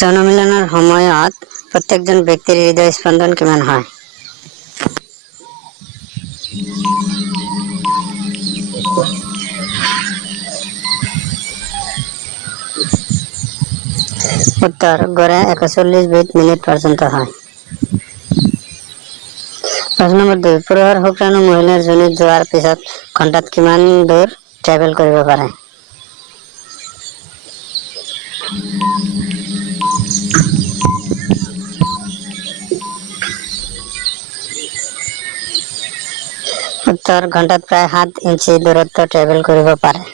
যৌন মিলনৰ সময়ত প্ৰত্যেকজন ব্যক্তিৰ হৃদয় স্পন্দন কিমান হয়? উত্তৰ গড়ে ৪১ বিট মিনিট পৰ্যন্ত হয়। প্ৰশ্ন নম্বৰ ২ পুৰুষৰ শুক্ৰাণু মহিলাৰ যোনিত যোৱাৰ পিছত ঘণ্টাত কিমান দূৰ ট্ৰেভেল কৰিব পাৰে? উত্তৰ ঘণ্টাত প্ৰায় ৭ ইঞ্চি দূৰত্ব ট্ৰেভেল কৰিব পাৰে।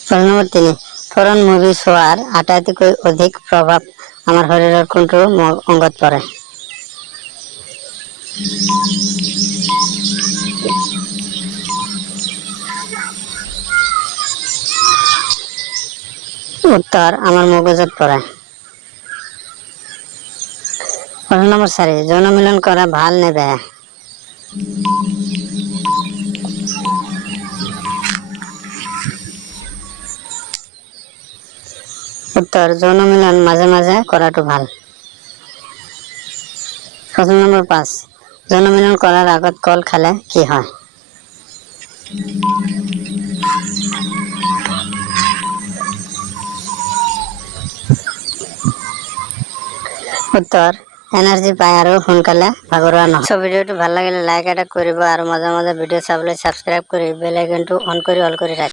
প্ৰশ্ন নম্বৰ ৩ ফৰেন মুভি চোৱাৰ আটাইতকৈ অধিক প্ৰভাৱ আমাৰ শৰীৰৰ কোনটো অংগত পৰে? উত্তৰ আমাৰ মগজুত পৰে। প্ৰশ্ন নম্বৰ ৪ যৌন মিলন কৰা ভাল নে বেয়া? উত্তৰ যৌন মিলন মাজে মাজে কৰাটো ভাল। প্ৰশ্ন নম্বৰ ৫ যৌন মিলন কৰাৰ আগত কল খালে কি হয়? উত্তৰ এনাৰ্জি পায় আৰু সোনকালে ভাগৰুৱা নহয়। ভিডিঅ'টো ভাল লাগিলে লাইক এটা কৰিব আৰু মাজে মাজে ভিডিঅ' চাবলৈ সাবস্ক্ৰাইব কৰি বেল আইকনটো অন কৰি ৰাখিব।